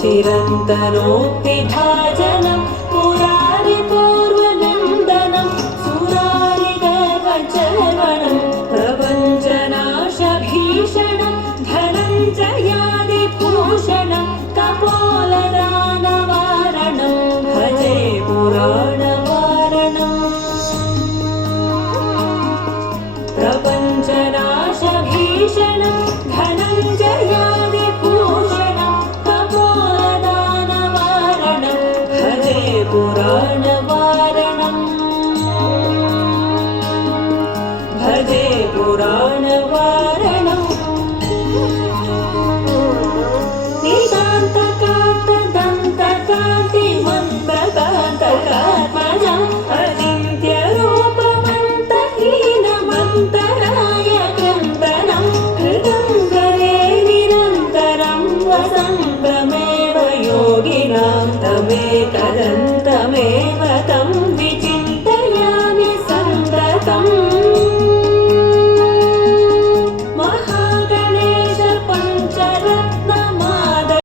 चिरन्तनोक्तिभाजनं पुरारिपूर्वनन्दनं सुरारिगर्वचर्वणं प्रपञ्चनाशभीषणं धनञ्जयादिभूषणं कपोलदानवारणं भजे पुराणवारणम् प्रपञ्चनाशभीषणं पुराणवारणम्। भजे पुराणवारणम्। नितान्तकान्तदन्तकान्तिमन्त्रकान्तकात्मजम् अचिन्त्यरूपमन्तहीनमन्तराय क्रन्दनं। कृतं करे निरन्तरं वसन्तमेव योगिनां तमेकदन्तमेव